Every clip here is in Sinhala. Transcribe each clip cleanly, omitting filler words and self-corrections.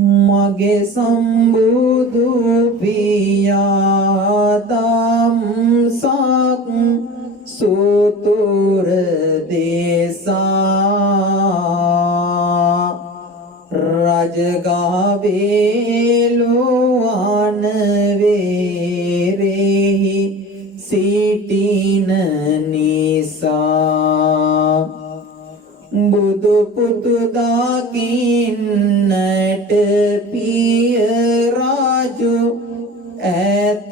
mage sambudu piyatam sak sutur desa rajagaveluan verehi sitina nisa budu putu dakinnat piya raju ඇතිවතෝසා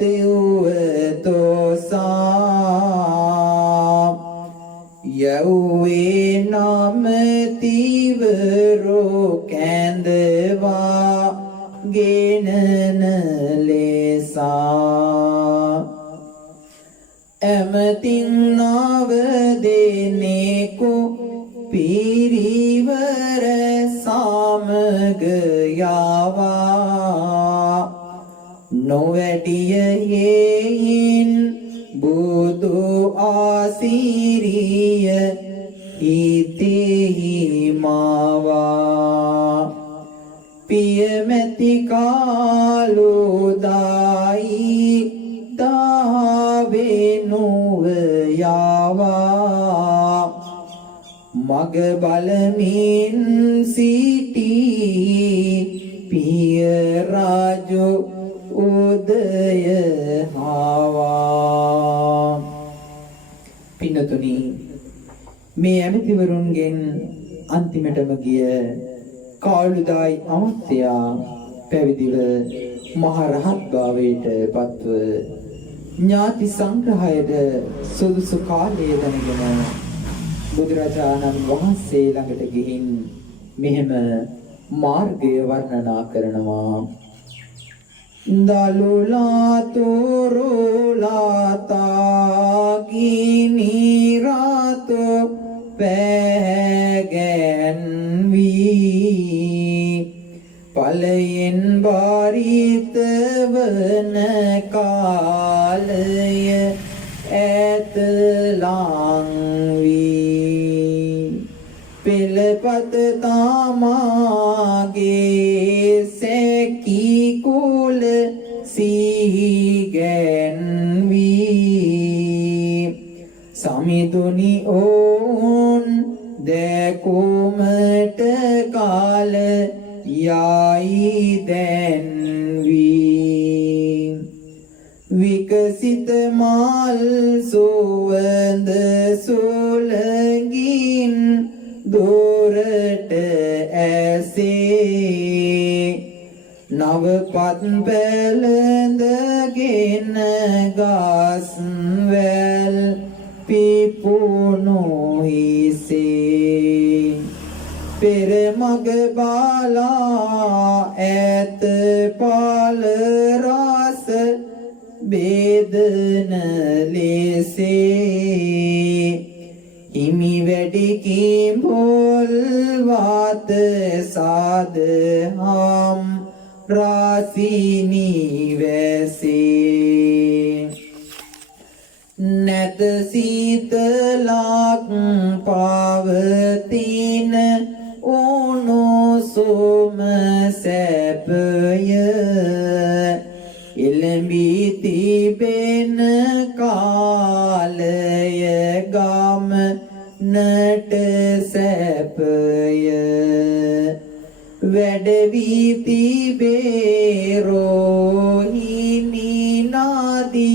යව්වේ නමතිවරෝ කැඳවා ගෙනන ලෙසා ඇමතින් නවදෙනෙකු පිරිවර සමග යාවා නොවැඩියෙන් බුදු ආසිරිය හිතෙහි මාවා පියමැති කාලෝදායි දාවෙනුව යාවා මග බලමින් සිටි පිය රාජු උදය හාවා පින්නතුනි මේ ඇමතිවරුන්ගෙන් අන්තිමටම ගිය කාළුදායි අමාත්‍යා පැවිදිව මහරහත් භාවයට පත්ව ඥාති සංග්‍රහයද සුදුසු කාලය දැනගෙන බුදුරජාණන් වහන්සේ ළඟට ගිහින් මෙහෙම මාර්ගය වර්ණනා කරනවා දලුලා තුරුලා තාගිනි රාතෝ පැගැන්වී පලයෙන් බාරිත වන කාලය ඇතලංවී පෙළපත තමාගේ සැකී කුල සිහිගැන්වී සමිඳුනි ඕන් දැකුමට කාල යයි දැන්වී විකසිත මල් සුවඳ සුලඟින් දුරට ඇසේ නවපත් පැළඳගෙන ගස් වැල් පිපුණු හිසේ පෙර මග බලා ඇත පල රස බේදන ලෙසේ හිමි වැඩි කිඹුල් වාත සාදහම් රාසිනි වැසේ නැත සීතලක් පවතින උණුසුම සැපය එළඹී තිබෙන කාලය ගමනට සැපය වැඩවී තිබේ රෝහිණි නාදි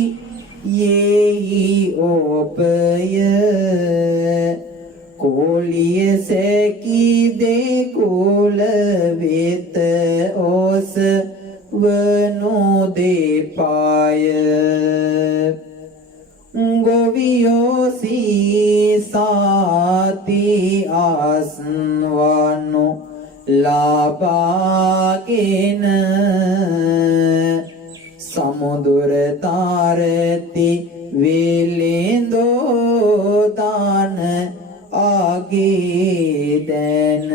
යෙහි ඕපය කෝලිය සැකී දෙකුල වෙත ඔස වනු දෙපාය ගොවියෝ සීසාති ආස්වනු ලාභාගෙන සමුදුර තාරති වෙලෙන්දෝ දාන ආගේ දැන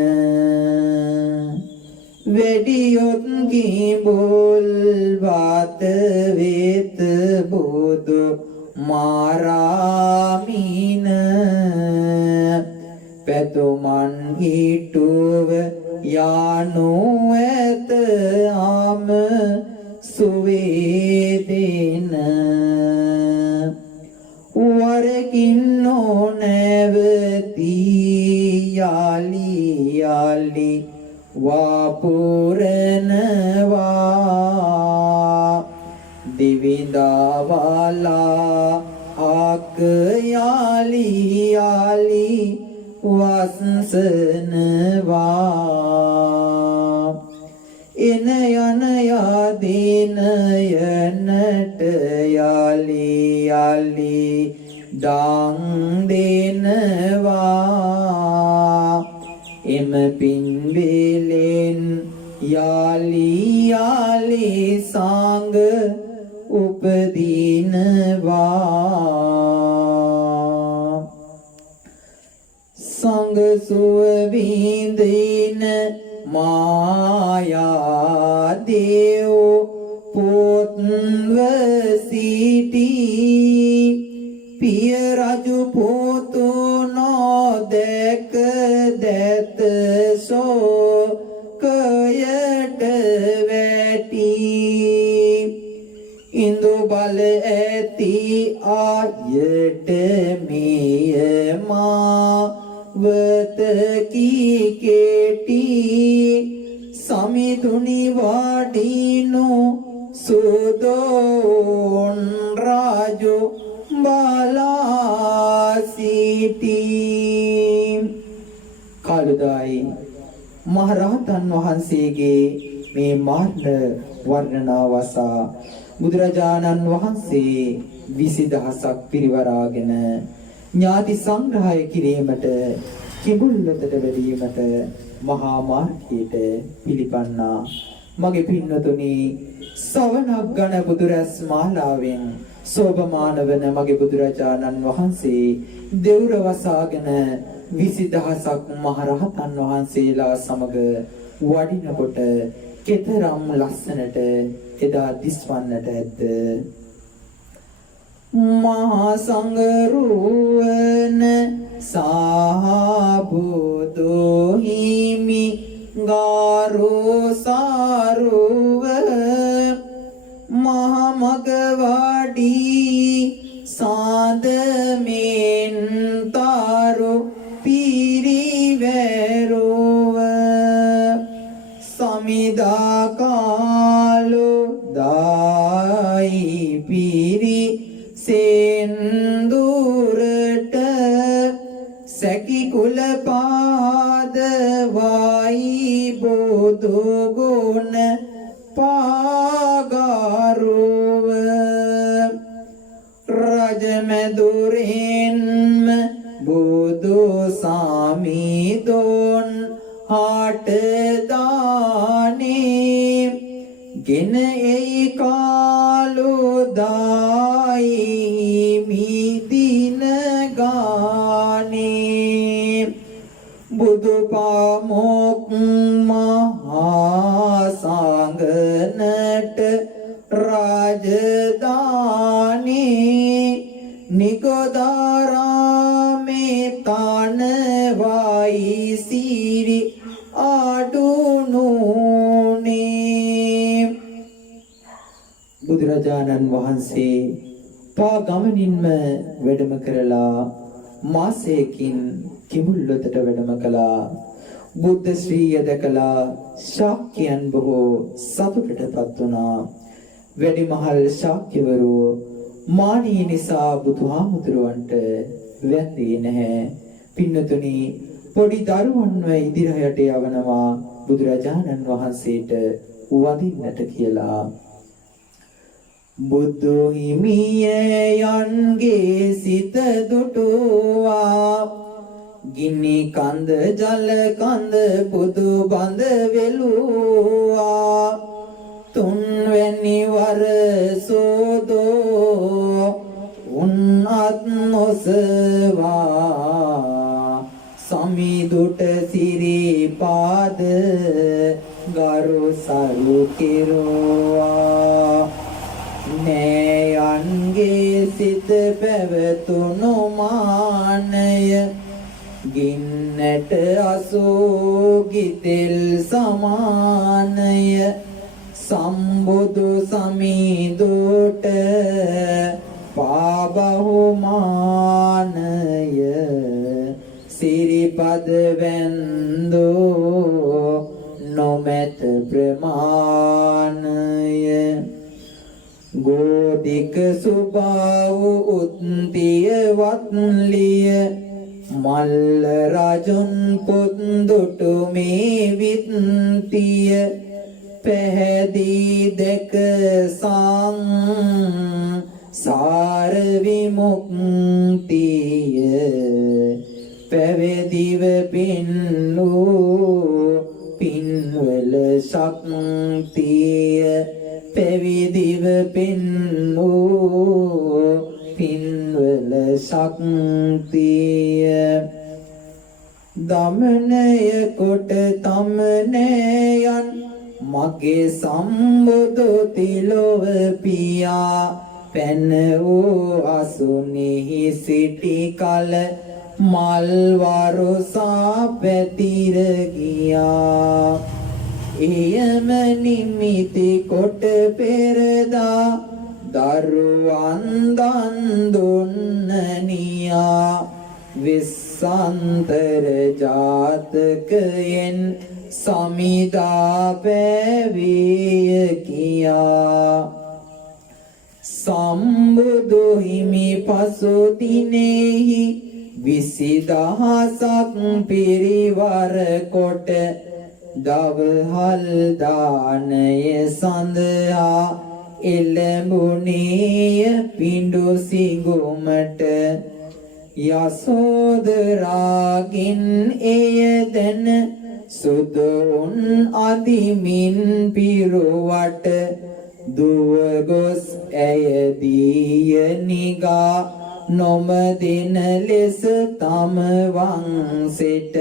වෙඩියොත් කිඹුල් වාත වෙත බුදු මාරාමින පැතුමන් හිටුව යානු ඇත පුරනවා දිවිඳාවාලා ආක යාලි යාලි වස්සනවා එන යන යදින යනට යාලි යාලි දන් දෙනවා එම පින්වේලෙන් යාලි යාලි සංග උපදිනවා සංග සුව විඳින මායා දේව පොත්ව සිටි පිය රජු පොතු නොදැක දැත සෝකයට වැටි ඉන්දු බල ඇති ආයත මිය මාවත කී කෙටි සමිඳුනි වඩිනු සුදෝන් රාජු බලා සිටි කලුදායි මහරහතන් වහන්සේගේ මේ මාර්ග වර්ණනාවසා බුදුරජාණන් වහන්සේ 20000ක් පිරිවරාගෙන ඥාති සංග්‍රහය කිරීමට කිඹුල්වතට වැඩීමට මහා මාර්ගයට පිළිපන්නා මගේ පින්නතුනි සවනක් ගණ බුදුරැස් මාලාවෙන් සෝභමාන වන මගේ බුදුරජාණන් වහන්සේ දෙවුර වසාගෙන 20000ක් මහරහතන් වහන්සේලා සමග වඩිනකොට කෙතරම් ලස්සනට එදා දිස්වන්නට ඇද්ද මහා සංඝරුවන සාබුදු හිමි ගාරෝ සාරුව මහා මගවඩී සාදමෙන් තාරු පිරිවැරුව සමිදා කාලෝ දායි පිරි සෙන්දුරට සැකි කුල පාද වයි බොදු ගුණ පාගාරුව රජමැදුරෙන්ම බුදු සාමිදොන් හාට දානේ ගෙන එයි කාලු දායි මිදින ගානේ බුදු පාමොක් මහා සංඝනට රාජදානේ නිගදාරාමේ තනවයි සිරි ආඩුනුනේ බුදුරජාණන් වහන්සේ පා ගමනින්ම වැඩම කරලා මාසයකින් කිඹුල්වතට වැඩම කළා බුද්ධ ශ්‍රීය දැකලා ශාක්‍යයන් බොහෝ සතුටටපත් වුණා වැඩිමහල් ශාක්‍යවරු මානිය නිසා බුදුහාමුදුරුවන්ට වැඳේ නැහැ පින්නතුනි පොඩි දරුවන්ව ඉදිරියට යවනවා බුදුරජාණන් වහන්සේට වදින්නට කියලා බුදු හිමියේ යන්ගේ සිත දුටුවා ගිනි කඳ ජල කඳ පුදු බඳ වෙලුවා තුන්වැනි වර සෝදෝ උන්නත් නොසවා සමිදුට සිරිපාද ගරු සරු කෙරුවා නෑයන්ගේ සිත පැවතුණු මානය ගින්නට අසෝගිතෙල් සමානය සම්බුදු සමිදුට පාබහුමානය සිරිපද වැන්දෝ නොමැත නැත ප්‍රමාණය ගෝධික සුභාව උත්තිය වත්ලිය මල්ල රජුන් පොත් දුටු මේ විත්තිය පැහැදී දැක සංසාර විමුක්තිය පැවිදිව පින්නෝ පින්වල ශක්තිය පැවිදිව පින්නෝ පින්වල ශක්තිය දමනය කොට තමනයන් මගේ සම්බුදු තිලොව පියා පැන වූ අසුනෙහි සිටි කල මල් වරුසා පැතිර ගියා එයම නිමිති කොට පෙරදා දරුවන් දන් දුන්නනියා විස්සන්තර ජාතකයෙන් සමිදා පැවිය කියා සම්බුදු හිමි පසු දිනෙහි 20000ක් පිරිවර කොට දවහල් දානය සඳහා එළඹුණේය පිඬු සිඟුමට යසෝදරාගින් එය දැන සුදුන් අදිමින් පිරුවට දුව ගොස් ඇය දිය නිගා නොමදින ලෙස තම වංශෙට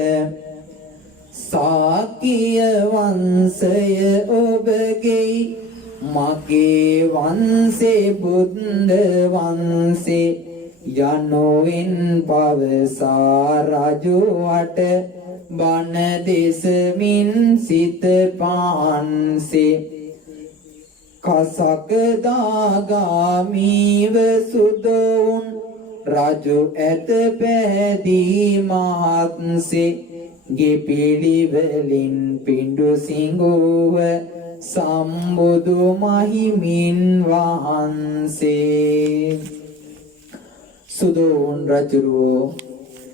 සාකිය වංශය ඔබගේ මගේ වංශේ බුද්ධ වංශේ යනුවෙන් පවසා රජුවට බණ දෙසමින් සිත පාන්සේ කසක දාගාමීව සුදොවුන් රජු ඇත පැහැදී මහත්සේ ගෙපිළිවෙලින් පිඬු සිඟුව සම්බුදු මහිමින් වහන්සේ සුදොවුන් රජුරෝ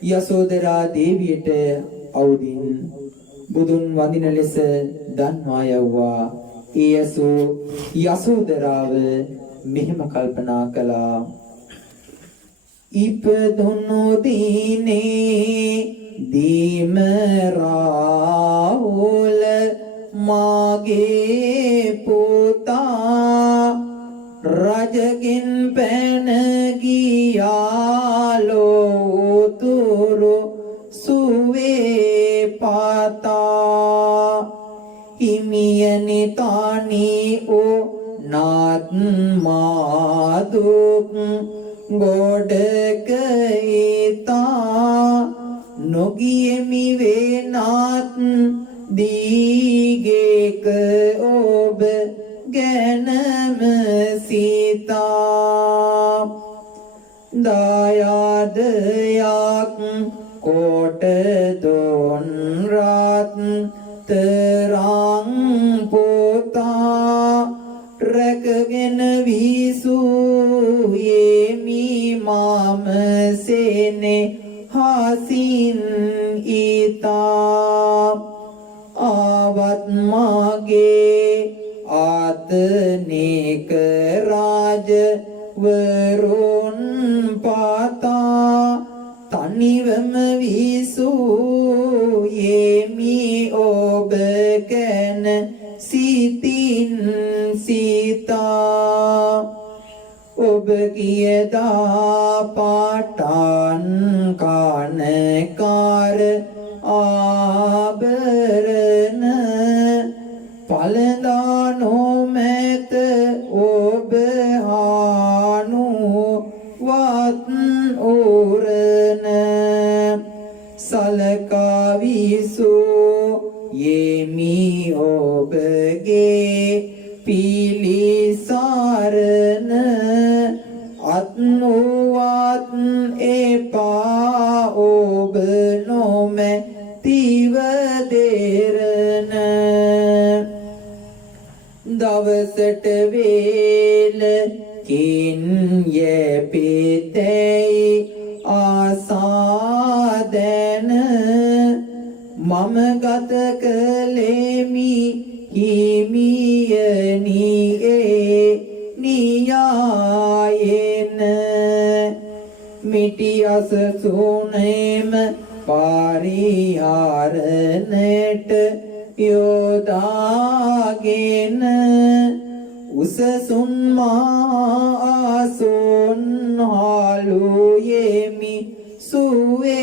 යසෝදරා දේවියට අවුදින් බුදුන් වඳින ලෙස දන්වා යවුවා යසෝදරාව මෙහෙම කල්පනා කළා ඉපදුණු දිනේ දීම රාහුල මාගේ පුතා රජගෙන් පැන ගියාලෝ උතුරු සුවේ පාතා හිමියනි තානි ඕ නාත් මාදුක් ගොඩක ඊතා නොගියමි වේනාත් දීගේක ඔබ ගැනම සීතා දායාදයක් කොට දොන් රාත් තරං පොතා රැකගෙන විසූයේමි මම සේනේ හසින් ඊතා ආවත් මාගේ ආතනේක රාජ වරුන් පාතා තනිවම විසූයේමි ඔබ ගැන සිතින් සීතා ඔබ කියදා පාටන් කානකාර ආභරණ පළඳා නොමැත ඔබ හානු වත් උරණ සලකා විසූ යෙමි ඔබගේ පිලිසරණ අත්නුවත් එපා ඔබ නොමැතිව දෙරණ දවසට වේල කින් යැපිතැයි ආසාදැන මම ගත කළෙමි හිමියනියේ නියායෙන මිටි අසසුනේම පාරිහාරණයට යොදාගෙන උසසුන් මාසොන් හාලුයෙමි සුවේදෙන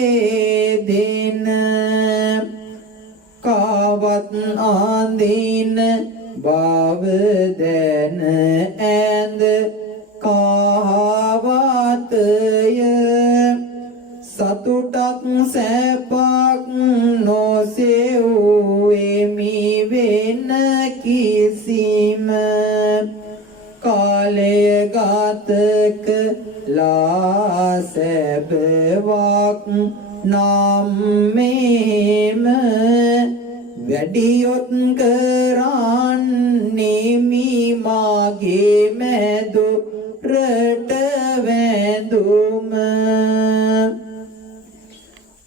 කාවත් ආන්දින බව දැන ඇඳ කාවතය සතුටක් සැපක් නොසෙව්වෙමි වෙන කිසිම කාලය ගතක ලාසැබවක් නම් මෙහෙම වැඩියොත් කරන්නේමි මාගේ මැදු රට වැඳුම.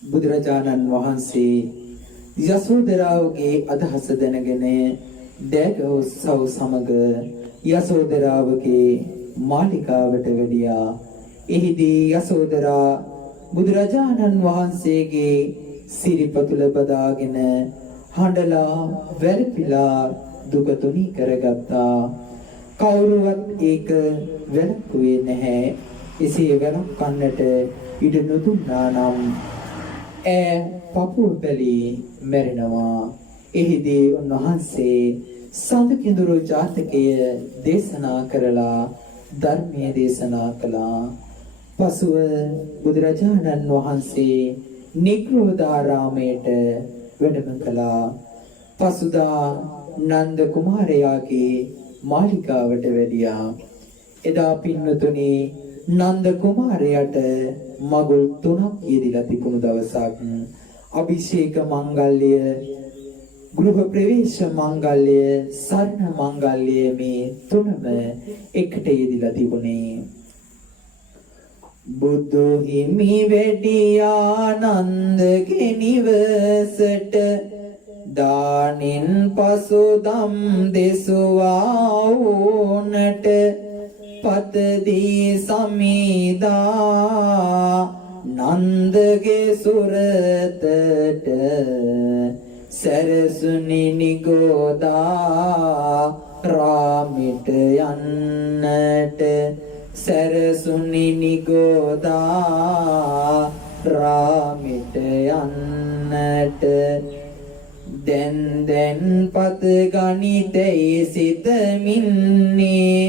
බුදුරජාණන් වහන්සේ යසෝදරාවගේ අදහස දැනගෙන දැගොස්සව සමග යසෝදරාවගේ මාලිකාවට වැඩියා. එහිදී යසෝදරා බුදුරජාණන් වහන්සේගේ සිරිපතුල බදාගෙන හඬලා වැළපිලා දුක තුනී කරගත්තා. කවුරුවත් ඒක වැළක්ුවේ නැහැ. එසේ වැළක්වන්නට ඉඩ නොදුන්නා නම් ඈ පපුව බැලී මැරෙනවා. එහිදී උන්වහන්සේ සඳ කිඳුරු ජාතකය දේශනා කරලා ධර්මයේ දේශනා කළා. පසුව බුදුරජාණන් වහන්සේ නිග්‍රෝධාරාමයට වැඩම කළා. පසුදා නන්ද කුමාරයාගේ මාලිකාවට වැඩියා. එදා පින්වතුනි නන්ද කුමාරයාට මගුල් 3ක් යෙදිලා තිබුණු දවසක් අභිෂේක මංගල්‍ය, ගෘහ ප්‍රවේශ මංගල්‍ය, සරණ මංගල්‍ය මේ තුනම එකට යෙදිලා තිබුණේ. බුදු හිමි වැඩියා නන්දගේ නිවසට දානින් පසු දම් දෙසුවා වුණට පතදී සමීදා නන්දගේ සුරතට සරසුනි නිගෝදා රාමිට යන්නට සරසුනි නිගෝදා රාමිට යන්නට දැන් පත ගනිතේ සිතමින්නේ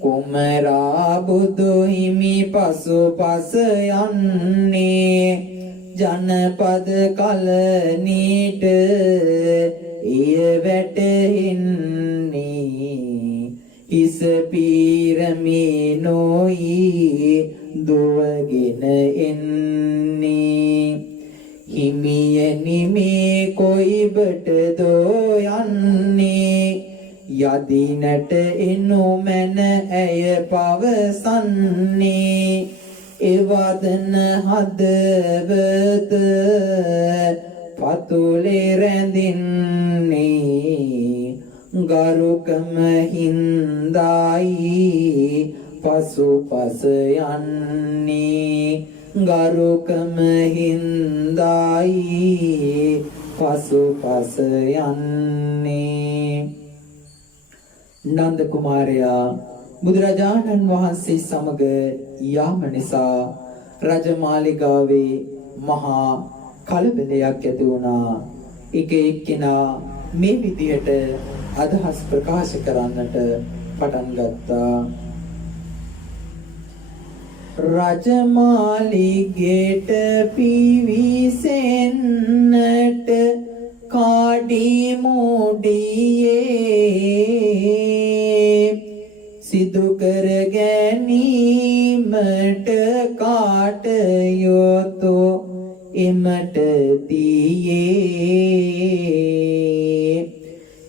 කුමරා බුදු හිමි පසුපස යන්නේ ජනපද කලනීට එය වැටෙන්නේ ඉස පීරමි නොයි දුවගෙන එන්නේ හිමියනි මේ කොයිබට දෝ යන්නේ යදිනට එනු මැන ඇය පවසන්නේ එවදන හදවත පතුලේ රැඳින්නේ ගරුකම හින්දායි පසුපස යන්නේ ගරුකම හින්දායි පසුපස යන්නේ. නන්ද කුමාරයා බුදුරජාණන් වහන්සේ සමග යාම නිසා රජමාලිගාවේ මහා කලබලයක් ඇති වුණා. එක එක්කෙනා මේ විදිහට අදහස් ප්‍රකාශ කරන්නට පටන් ගත්තා. රජමාලිගේට පිවිසෙන්නට කාඩි මුඩියේ සිදු කර ගැනීමට කාට යොතෝ එමට තියේ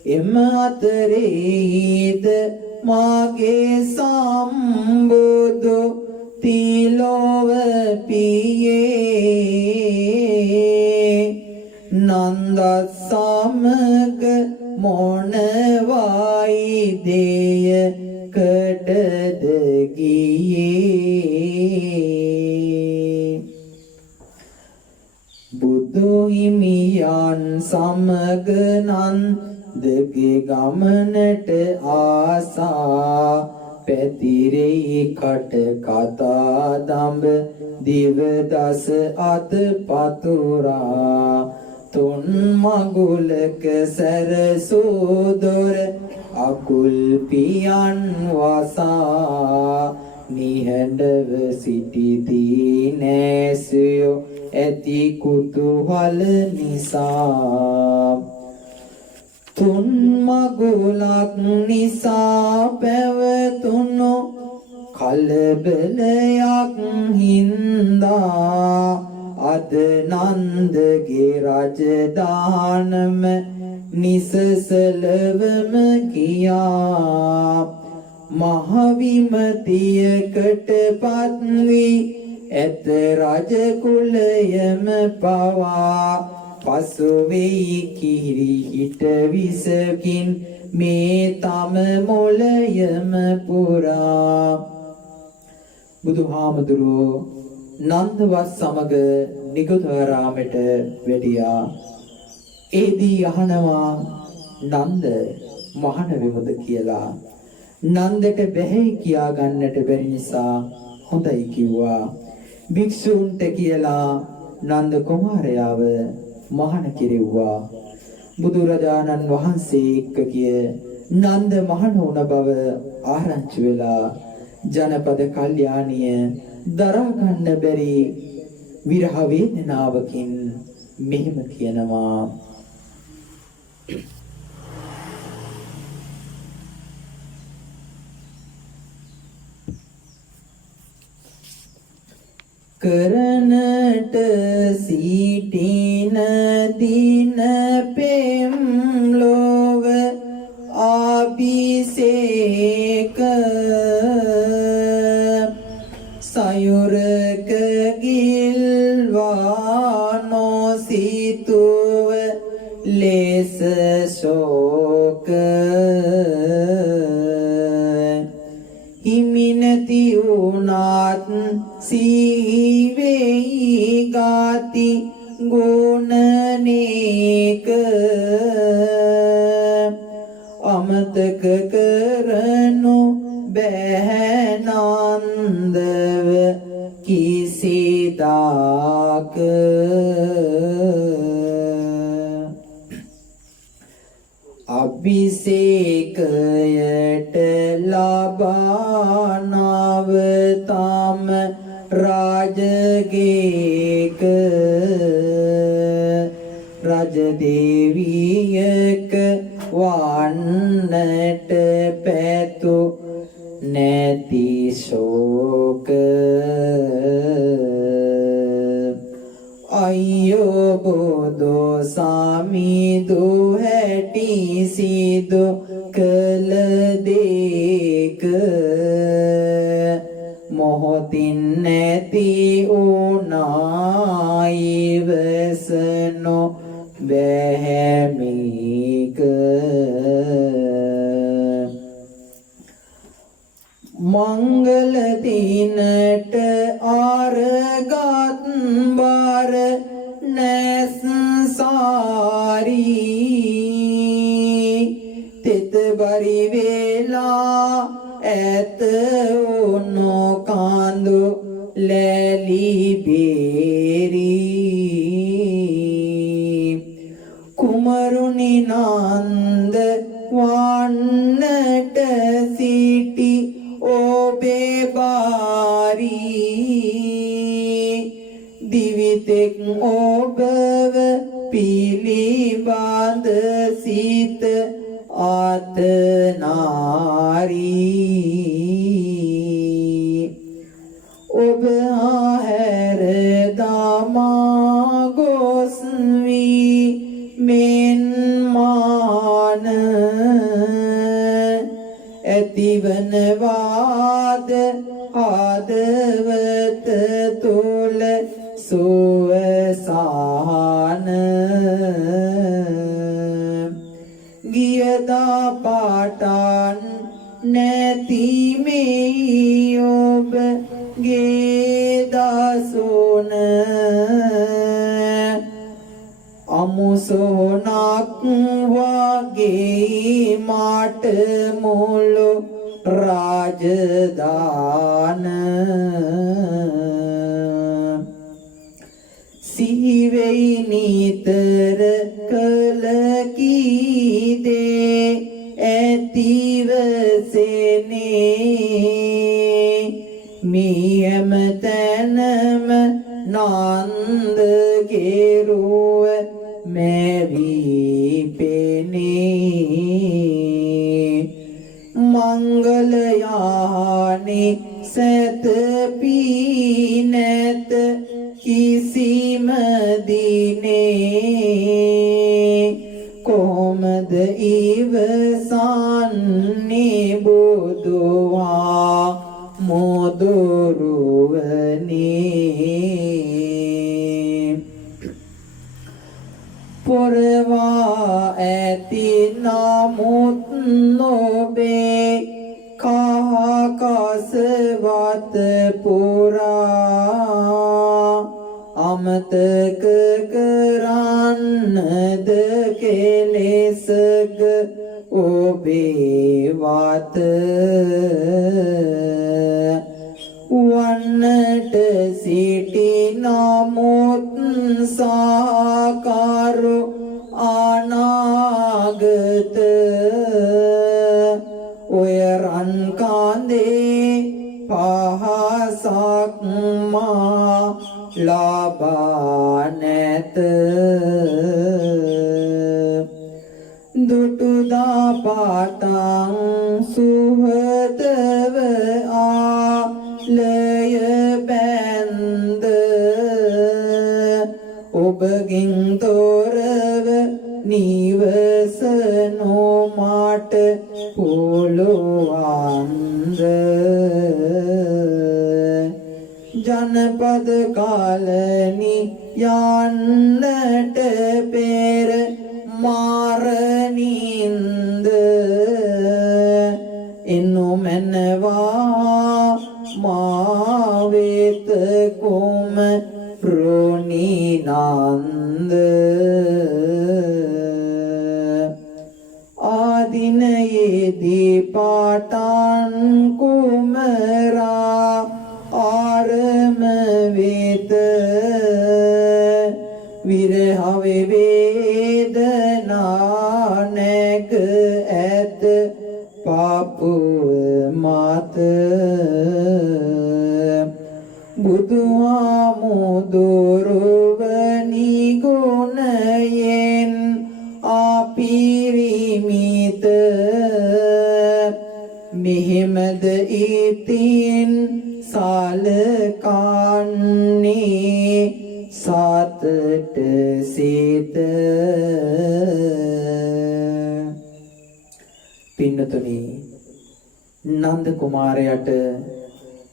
එම අත අතරේද මාගේ සම්බුදු තිලොව පියේ නන්ද සමග මොනවයි දෙයකටද ගියේ බුදු හිමියන් සමග නන්දගේ ගමනට ආසා පැතිරෙයි කට කතා දඹ දිවදස අත පතුරා තුන් මගුලක සැරසූදොර අකුල් පියන් වසා නිහඬව සිටිදී නෑසයෝ ඇති කුතුහල නිසා තුන් මගුලක් නිසා පැවතුණු කලබලයක් හින්දා අද නන්දගේ රජදානම නිසසලවම කියා මහවිමතියකට පත්වී ඇත රජ කුලයම පවා පසුවෙයි කිරි හිට විසකින් මේ තම මොලයම පුරා බුදුහාමුදුරුවෝ නන්දවත් සමග නිකුතාරාමයට වැඩියා. ඒදී අහනවා නන්ද මහණ වෙමුද කියලා. නන්දට බැහැ කියා ගන්නට බැරි නිසා හොඳයි කිව්වා. භික්ෂූන්ට කියලා නන්ද කුමාරයාව මහණ කෙරෙව්වා. බුදුරජාණන් වහන්සේ එක්ක කිය නන්ද මහණ වුණ බව ආරංචි වෙලා ජනපද කල්යාණිය දරා ගන්න බැරි විරහ වේදනාවකින් මෙහෙම කියනවා. කරනට සිටින දින පෙම් ලොව අභිෂේක සයුරක ගිල්වා නොසිතුව ලෙස ශෝක හිමිනති උනාත් සීවෙයි ගාති ගුණනේක අමතක කරනු බැහැනන්දව කිසිදාක අභිෂේකයට ලබානව තම රාජගේක රජදේවියක වන්නට පැතු නැති ශෝක අයියෝ බොදෝ සාමිදු හැටි සිදු කළ දේක මොහොතින් නැති උනායිවසනෝ බැහැමික මංගල දිනට ආරගත් බාර නැස්සාරී තෙත බරි වේලා ඇත උනෝ කාඳු ලැලි බේරී කුමරුනි නන්ද වන්නට සිටි ඔබේ බාරී දිවිතෙක් ඔබව පිළිබඳ සිත ආතනාරී ඔබ ආහැර දමා ගොස් වී මෙන් මාන ඇතිවන වාද ආදවත තුල සුවසහන ගියදා පාටන් නැති මේ ඔබගේ දසුන අමුසොනක් වගේ මාට මුළු රාජදාන සිහිවෙයි නිතර කළ කීදේ ඇතිවසෙනේ මියම තැනම නන්ද ගෙරුව මෙවි පෙනේ මංගල යානි සැතපී නැත කිසිම දිනේ කොහොමද ඉවසන්නේ බුදුවා මොදුරුවනේ පොරවා ඇති නමුත් නොබේ කහකසවත පුරා අමතක කරන්නද කෙලෙසක ඔබේ වත වන්නට සිටි නමුත් සාකරු අනාගත ඔය රන් කාන්දේ පහසක් මා ලබා නැත දුටුදා පාටං සුහදව ආලය බැන්ද ඔබගෙන් තොරව නිවසනෝ මාට පුළුවන්ද ජනපද කාලනි යන්නට පෙර මාරනින්ද එනුමැනවා මා වෙත කුම ප්‍රෝණිනන්ද ආදිනයේදී පාටන් කුමරා ආරම වෙත විරහ වේදනා නැග ඇත පාපුව මත බුදුහාමුදුරුවනි ගුණයෙන් අපිරිමිත මෙහෙමද ඉතින් සලකන්නේ සතට සිත පින්නතුනි නන්ද කුමාරයාට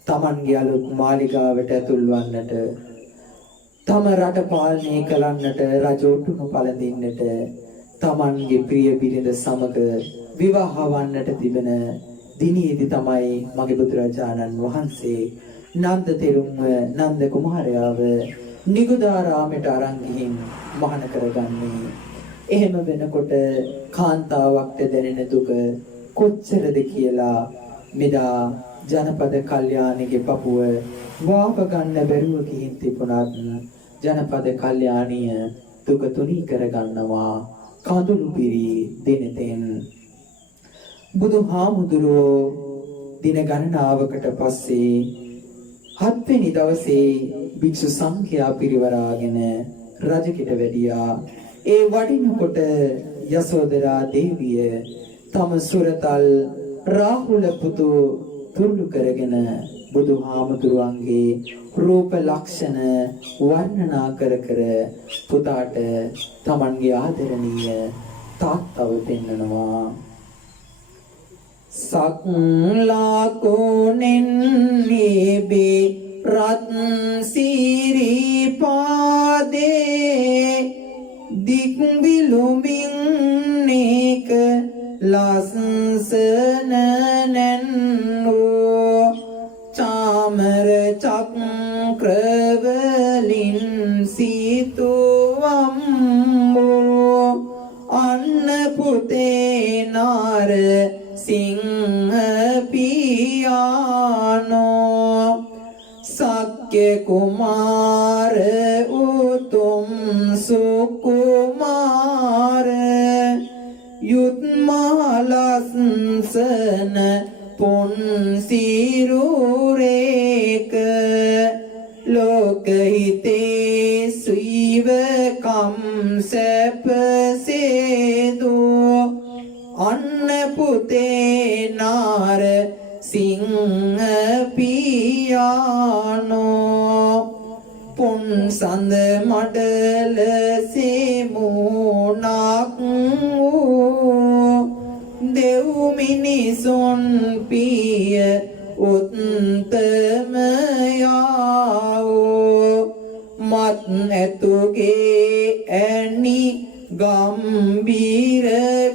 තමන්ගේ අලුත් මාලිගාවට ඇතුල් වන්නට තම රට පාලනය කරන්නට රජෝටුනු පළඳින්නට තමන්ගේ ප්‍රිය බිරිඳ සමග විවාහ වන්නට තිබෙන දිනයේදී තමයි මගේ බුදුරජාණන් වහන්සේ නන්ද තෙරුන්ව නන්ද කුමාරයාව නිගුදාරාමයට අරන් ගිහින් මහාන කරගන්නේ. එහෙම වෙනකොට කාන්තාවක්ට දැනෙන දුක කොච්චරද කියලා මෙදා ජනපද කල්යාණිගේ පපුව වාප ගන්න බැරුව ගිහින් තිබුණත් ජනපද කල්යාණිය දුක තුනී කරගන්නවා කඳුළු පිරි දිනෙතෙන්. බුදුහාමුදුරුවෝ දින ගණනාවකට පස්සේ 7 වෙනි දවසේ භික්ෂු සංඝයා පිරිවරාගෙන රජකිට වැඩියා. ඒ වඩිනකොට යසෝදරා දේවිය තම සුරතල් රාහුල පුතු තුරුළු කරගෙන බුදුහාමුදුරුවන්ගේ රූප ලක්ෂණ වර්ණනා කර කර පුතාට තමන්ගේ ආදරණීය තාත්තව පෙන්වනවා. සක්ලාකෝනෙන් නිබේ රත් සිරිපාදේ දික් විලුඹින් නේක ලස්සන නැන්නෝ චාමර චක්‍රවලින් සීතුවම්මෝ අන්න පුතේ නාර සිංහ පියානෝ සක්්‍ය කුමාර උතුම් සුකුමාර යුත්මහලස්සන පොන් සිරුරේක ලෝකහිතේ සුයිවකම් සැපසේදෝ අන්න පුතේ නාර සිංහ පියානෝ පොන් සඳ මඩල සෙමුණක් දෙව් මිනිසොන් පිය උත්තමයාවෝ මත් ඇතුගේ ඇනි ගම්බීර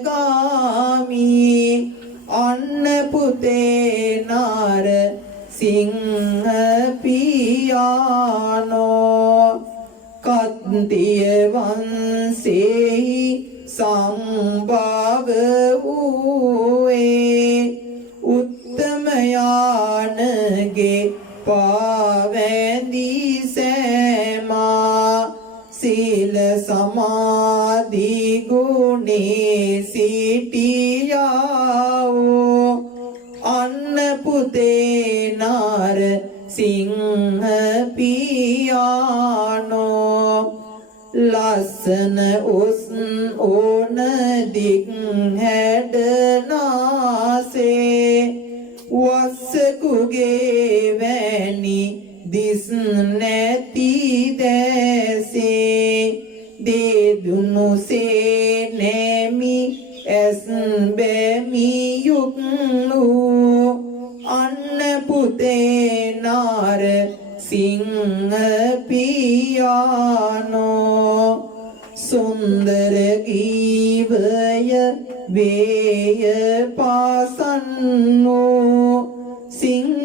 ගාමී අන්න පුතේ නාර සිංහ පියානෝ කත්තිය වංසෙහි සම්භාව වූයේ උත්තමයානගේ පාවැඳී සෑමා සීල සමාධි ගුණේ සිටියාවෝ අන්න පුතේ නාර සිංහ පියානෝ ලස්සන උස් ඕන දික් හැඩනාසේ වස්සකුගේ වැනි දිස් නැති දැසේ දේදුනුසේ නැමි ඇස් බැමි යුක්නු අන්න පුතේ නාර සිංහ පියානෝ සුන්දර ගීවය වේය පාසන්නෝ සිංහනෝමිග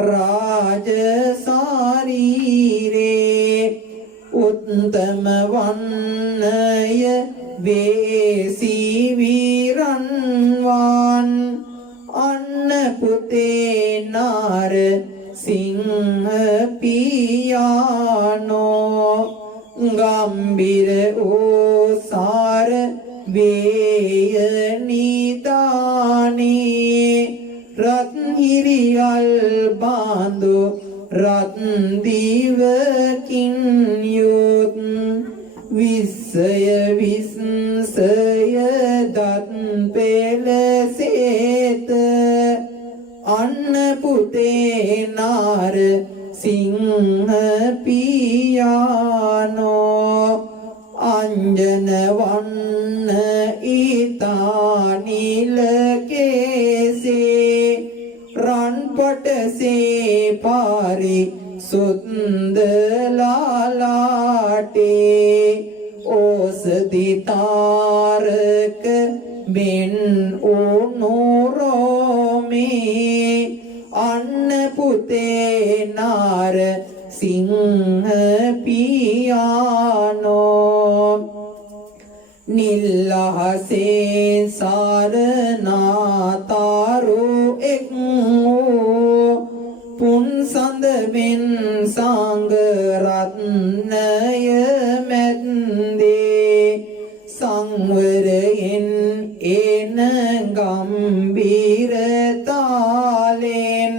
රාජසාරීරේ උත්තම වන්නය වේසිවිරන්වාන් අන්න පුතේ නාර සිංහ පියානෝ ගම්බිර ඕසාර වේය නිදානේ රත්හිරියල් බාඳු රත් දිවකින් යොත් විස්සය විස්සය දත් පෙළසේත අන්න පුතේ නාර සිංහ පියානෝ අංජන වන්න ඊතානිල කේසේ රන්පටසේ පාරි සුන්දලාලාටේ ඕසදි තාරක මෙන් උනුරෝමේ අන්න පුතේ නාර සිංහ පියානෝ නිල්ලහසේ සාරනාතාරු එක් පුන් සඳවෙන් සංගරත්නය මැද්දේ සංවරයෙන් එන ගම්බීර තාලෙන්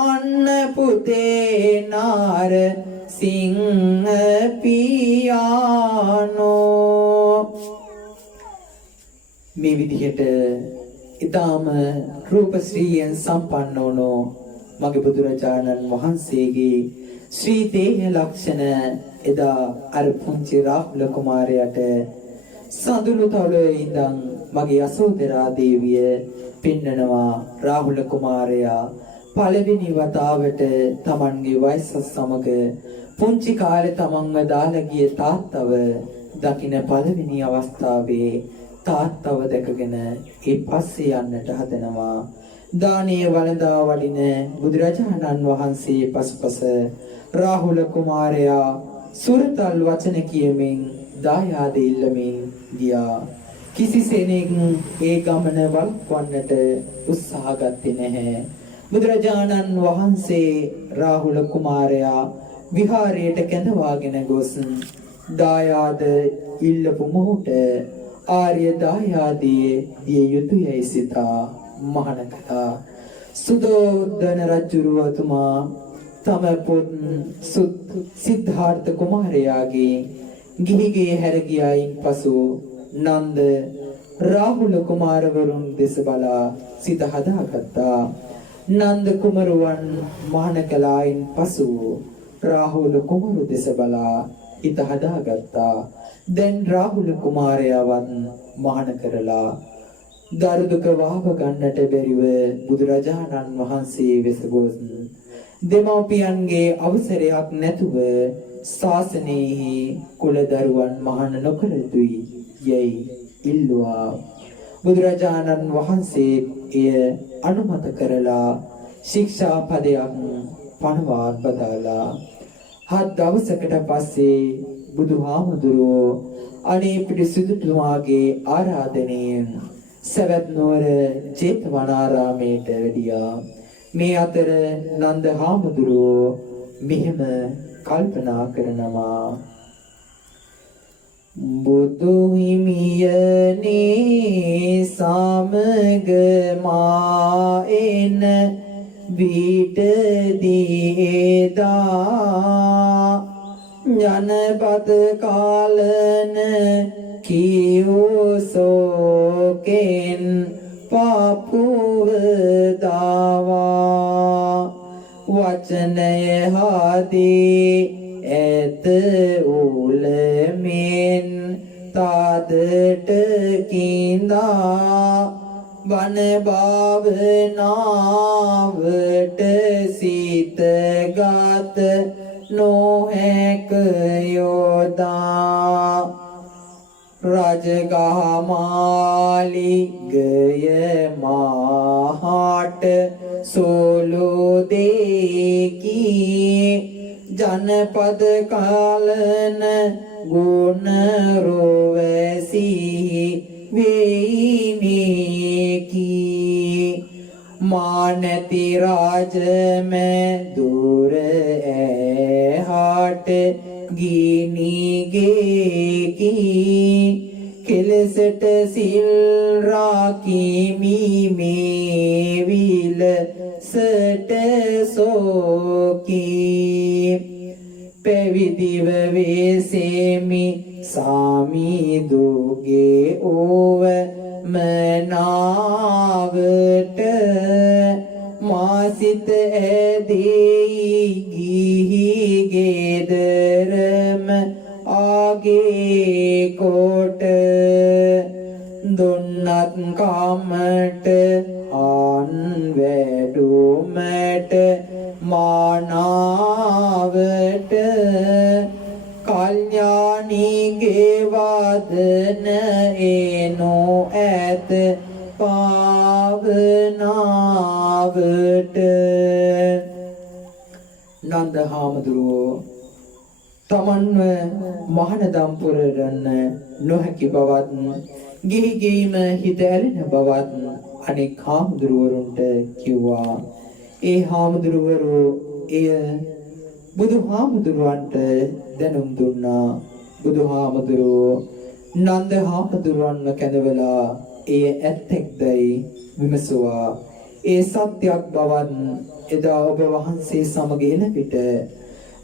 අන්න පුතේ නාර සිංහ පියානෝ මේ විදිහට ඊටාම රූපශ්‍රීයෙන් සම්පන්න වුණු මගේ බුදුරජාණන් වහන්සේගේ ශ්‍රී දේහ ලක්ෂණ එදා අර පුංචි රාහුල කුමාරයාට සඳුළු තවුලේ ඉඳන් මගේ යසෝදරා දේවිය පෙන්නනවා රාහුල කුමාරයා පළවෙනි වතාවට Tamanගේ වයසත් සමග පුංචි කාලේ තමන්ව දාලා ගිය තාත්තව දකින පළවෙනි අවස්ථාවේ තාත්තව දැකගෙන ඒ පස්සේ යන්නට හදනවා. දානීය වළඳා වඩින බුදුරජාණන් වහන්සේ පසුපස රාහුල කුමාරයා සුරතල් වචන කියමින් දායාද ඉල්ලමින් ගියා. කිසිසේනෙක් ඒ ගමන වළක්වන්නට උත්සාහ ගත්තේ නැහැ. බුදුරජාණන් වහන්සේ රාහුල කුමාරයා විහාරයට කැඳවාගෙන ගොස් දායාද ඉල්ලපු මොහොත ආර්ය දායාදයේ දිය යුතුයයි සිතා මහාන කළා. සුදෝදන රජුරුවතුමා තම පුත් සිද්ධාර්ථ කුමාරයාගේ ගිහිගේ හැර ගියායින් පසු නන්ද රාහුල කුමාරවරුන් දෙස බලා සිත හදාගත්තා. නන්ද කුමරුවන් මහාන කළායින් පසු රාහුල කුමරු දෙස බලා හිත හදාගත්තා. දැන් රාහුල කුමාරයාවත් මහාන කරලා දරුදුක වහව ගන්නට බැරිව බුදුරජාණන් වහන්සේ වෙස ගොස් දෙමව්පියන්ගේ අවසරයක් නැතුව ශාසනයෙහි කුල දරුවන් මහාන නොකළ යුතුයි යයි ඉල්ලුවා. බුදුරජාණන් වහන්සේ එය අනුමත කරලා ශික්ෂා පදයක් පනවා බදාලා. හත් දවසකට පස්සේ බුදුහාමුදුරුවෝ අනේ පිටිසිදුතුමාගේ ආරාධනයෙන් සවැත් නුවර ජේතවනාරාමයට වැඩියා. මේ අතර නන්ද හාමුදුරුවෝ මෙහෙම කල්පනා කරනවා. බුදු හිමියනේ සමග මා එන විටදීදා ජනපද කාලන කියෝසෝකෙන් පාපුවදාවා වචනය හදී ඇත උලමෙන් තාදට කිඳා බණ භාවනාවට සිතගත නොහැක යොදා රජගහමාලිගය මාහට සෝලෝදේකී ජනපද කාලන ගුණ රෝවැසී වේනේකී මානති රාජමැදුර ඇහාට ගිනිගේකී කෙලෙසට සිල් රාකිමි මේ විලසට සෝකී පැවිදිව වේසෙමි සාමිදුගේ ඕව මනාවට මාසිත ඇදී ගිහි ගෙදරම ආගේ කොට දුන්නත් කාමට ආන් වැඩුමට මානාවට කල්යාණීගේ වදන එනෝ ඇත පාවනාවට. නන්ද හාමුදුරුවෝ තමන්ව මහානදම් පුරන්න නොහැකි බවත් ගිහිගීම හිත ඇලෙන බවත් අනෙක් හාමුදුරුවරුන්ට කිව්වා. ඒ හාමුදුරුවරු එය බුදුහාමුදුරුවන්ට දැනුම් දුන්නා. බුදුහාමුදුරුවෝ නන්ද හාමුදුරුවන්ව කැඳවලා එය ඇත්තෙක්දයි විමසුවා. ඒ සත්‍යයක් බවත් එදා ඔබ වහන්සේ සමග එන විට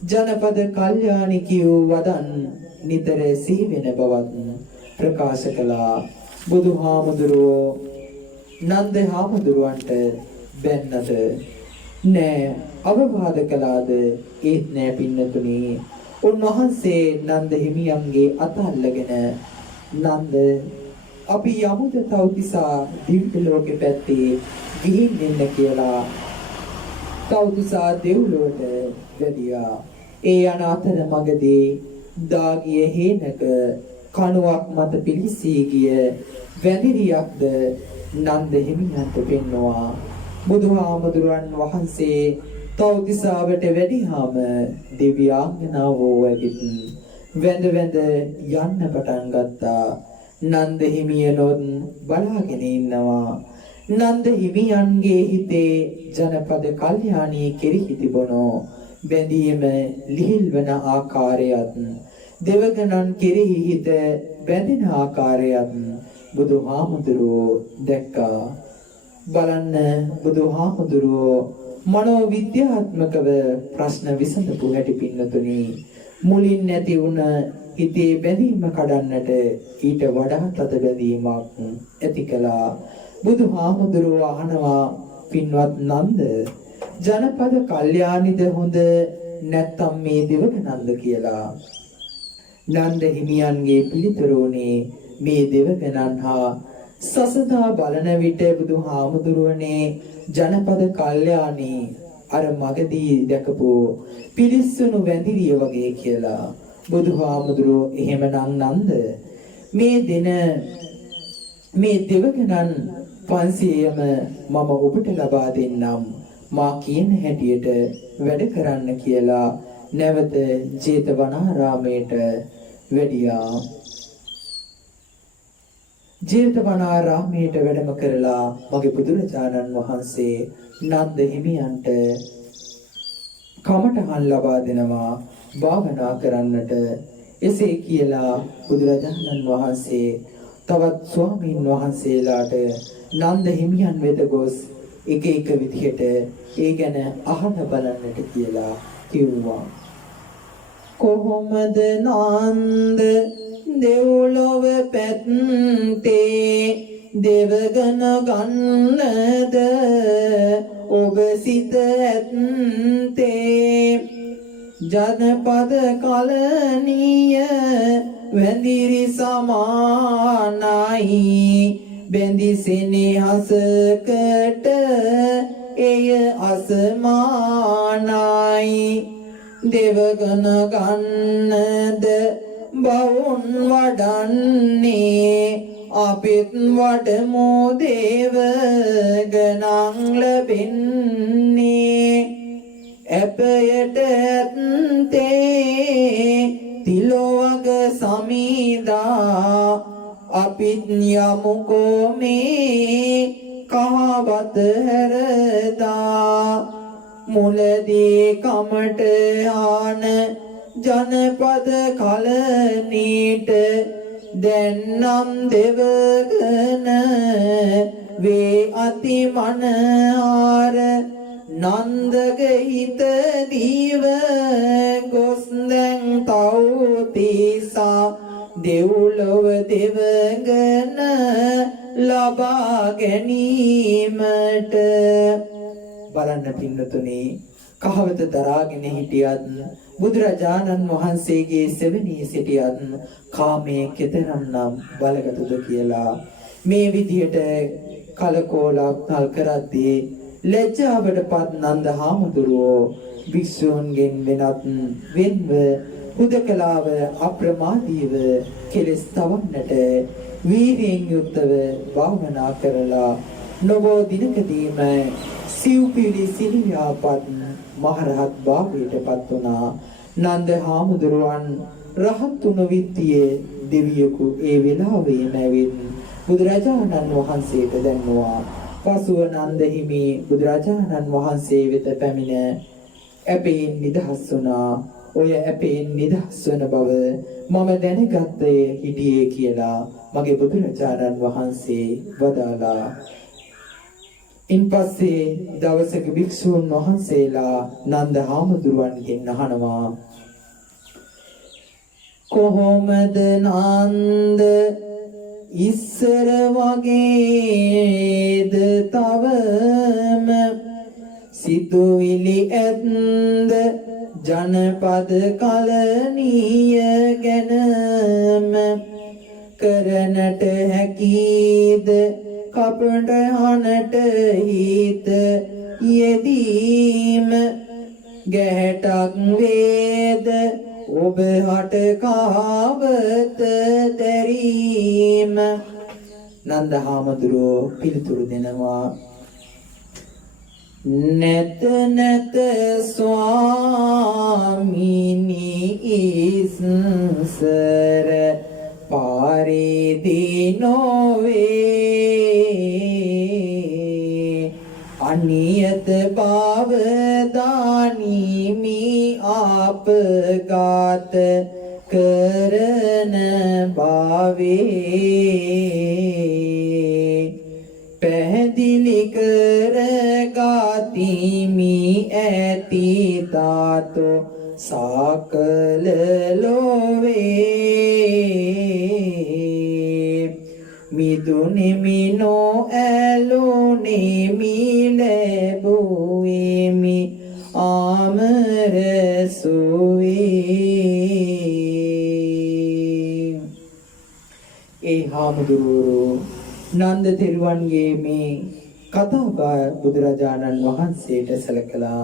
ජනපද කල්යාණිකයෝ වදන් නිතර සිහිවෙන බවත් ප්‍රකාශ කළා. බුදුහාමුදුරුවෝ නන්ද හාමුදුරුවන්ට බැන්නද නෑ අවවාද කළාද ඒත් නෑ පින්නතුනි. උන්වහන්සේ නන්ද හිමියන්ගේ අත අල්ලගෙන නන්ද අපි යමුද තවතිසා දිව්‍ය ලෝකෙ පැත්තේ ගිහින් ඉන්න කියලා තවතිසා දෙව්ලොවට වැඩියා. ඒ යන අතර මගදී දාගිය හේනක කණුවක් මත පිලිසී ගිය වැඳිරියක්ද නන්ද හිමියන්ට පෙන්නවා. බුදුහාමුදුරන් වහන්සේ තවතිසාවට වැඩියාම දිව්‍යාංගනාවෝ ඇවිත් වැඳ වැඳ යන්න පටන් ගත්තා. නන්ද හිමියනොත් බලාගෙන ඉන්නවා. නන්ද හිමියන්ගේ හිතේ ජනපද කල්යාණී කෙරෙහි තිබුණෝ බැඳීම ලිහිල් වන ආකාරයත් දෙවගණන් කෙරෙහි හිත බැඳෙන ආකාරයත් බුදුහාමුදුරුවෝ දැක්කා. බලන්න බුදුහාමුදුරුවෝ මනෝ විද්‍යාත්මකව ප්‍රශ්න විසඳපු හැටි පින්නතුනි. මුලින් නැති වුණ හිතේ බැඳීම කඩන්නට ඊට වඩා තද බැඳීමක් ඇති කළා. බුදුහාමුදුරුවෝ අහනවා පින්වත් නන්ද ජනපද කල්යාණිද හොඳ නැත්නම් මේ දෙවගණන්ද කියලා. නන්ද හිමියන්ගේ පිළිතුරුනේ මේ දෙවගණන් හා සසදා බලන විට බුදුහාමුදුරුවනේ ජනපද කල්යාණී අර මගදී දැකපු පිලිස්සුණු වැඳිරිය වගේ කියලා. බුදුහාමුදුරුවෝ එහෙමනම් නන්ද මේ දෙවගණන් 500ම මම ඔබට ලබා දෙන්නම්. මා කියන හැටියට වැඩ කරන්න කියලා නැවත ජේතවනාරාමයට වැඩියා. ජේතවනාරාමයට වැඩම කරලා මගේ බුදුරජාණන් වහන්සේ නන්ද හිමියන්ට කමඨහන් ලබා දෙනවා භාවනා කරන්නට. එසේ කියලා බුදුරජාණන් වහන්සේ තවත් ස්වාමීන් වහන්සේලාට නන්ද හිමියන් වෙත ගොස් එක එක විදිහට ඒ ගැන අහන්න බලන්නට කියලා කිව්වා. කොහොමද නන්ද දෙව්ලොව පැත්තේ දෙවගණ ගන්නද ඔබ සිත ඇත්තේ ජනපද කලනීය වැඳිරි සමානයි බැඳි සෙනෙහසකට එය අසමානයි දෙවගණ ගන්නද බවුන් වඩන්නේ අපිත් වඩමු දෙවගණන් ලැබෙන්නේ අපයට ඇත්තේ තිලොවග සමීදා අපිත් යමුකෝ මේ කහවත හැරදා මුලදී කමට ආන ජනපද කලනීට දැන්නම් දෙවගණ වේ අති මනහාර නන්දග හිත දීව ගොස් දැන් තවතිසා දෙව්ලොව දෙවගණ ලබා ගැනීමට. බලන්න පින්නතුනි කහවත දරාගෙන හිටියත් බුදුරජාණන් වහන්සේගේ සෙවණී සිටියත් කාමයේ කෙතරම්නම් බලගතුද කියලා මේ විදියට කලකෝලක් කරද්දී ලැජ්ජාවටපත් නන්ද හාමුදුරුවෝ භික්ෂූන්ගෙන් වෙන්ව හුදකලාව අප්‍රමාදීව කෙලස් තවන්නට වීර්යයෙන් යුක්තව භාවනා කරලා නොබෝ දිනකදීම සිව්පිලි සිලියාපත් මහරහත් භාවයටපත් වුණා. නන්ද හාමුදුරුවන් රහත් වුණ විත්තියේ දෙවියෙකු ඒ වෙලාවේම ඇවිත් බුදුරජාණන් වහන්සේට දැන්වුවා. පසුව නන්ද හිමි බුදුරජාණන් වහන්සේ වෙත පැමිණ අපෙන් නිදහස් වුණා. ඔය අපෙන් නිදහස් වන බව මම දැනගත්තේ හිටියේ කියලා මගේ බුදුරජාණන් වහන්සේ වදාළා. ඉන්පස්සේ දවසක භික්ෂූන් වහන්සේලා නන්ද හාමුදුරුවන්ගෙන් අහනවා කොහොමද නන්ද ඉස්සර වගේද තවම සිතුවිලි ඇත්ද ජනපද කලනීය ගැනම කරනට හැකීද කපට හනට හිත යෙදීම ගැහැටක් වේද ඔබ හට කාවත දැරීම. නන්ද හාමුදුරුවෝ පිළිතුරු දෙනවා නැත නැත ස්වාමීනි ඉස්සර පාරේදී නොවේ අනියත භව දානිමි ආපඝාත කරන භාවේ පැහැදිලි කර ගාතිමි ඇති තාතෝ සාකල ලොවේ මිදුනිමි නොඇලුනිමි ලැබුවෙමි ආමර සුවේ. ඒ හාමුදුරුවෝ නන්ද තෙරුවන්ගේ මේ කතාව බුදුරජාණන් වහන්සේට සැලකලා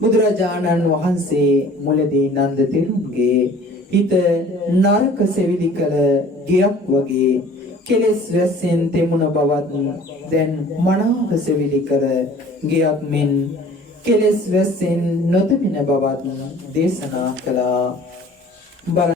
බුදුරජාණන් වහන්සේ මුලදී නන්ද තෙරුන්ගේ හිත නරක සෙවිලි කළ ගියක් වගේ කෙලෙස් රැසෙන් තෙමුණ බවත් දැන් මනාව සෙවිලි කර ගියක් මෙන් කෙලෙස් රැසෙන් නොතෙමෙන බවත් දේශනා කළා.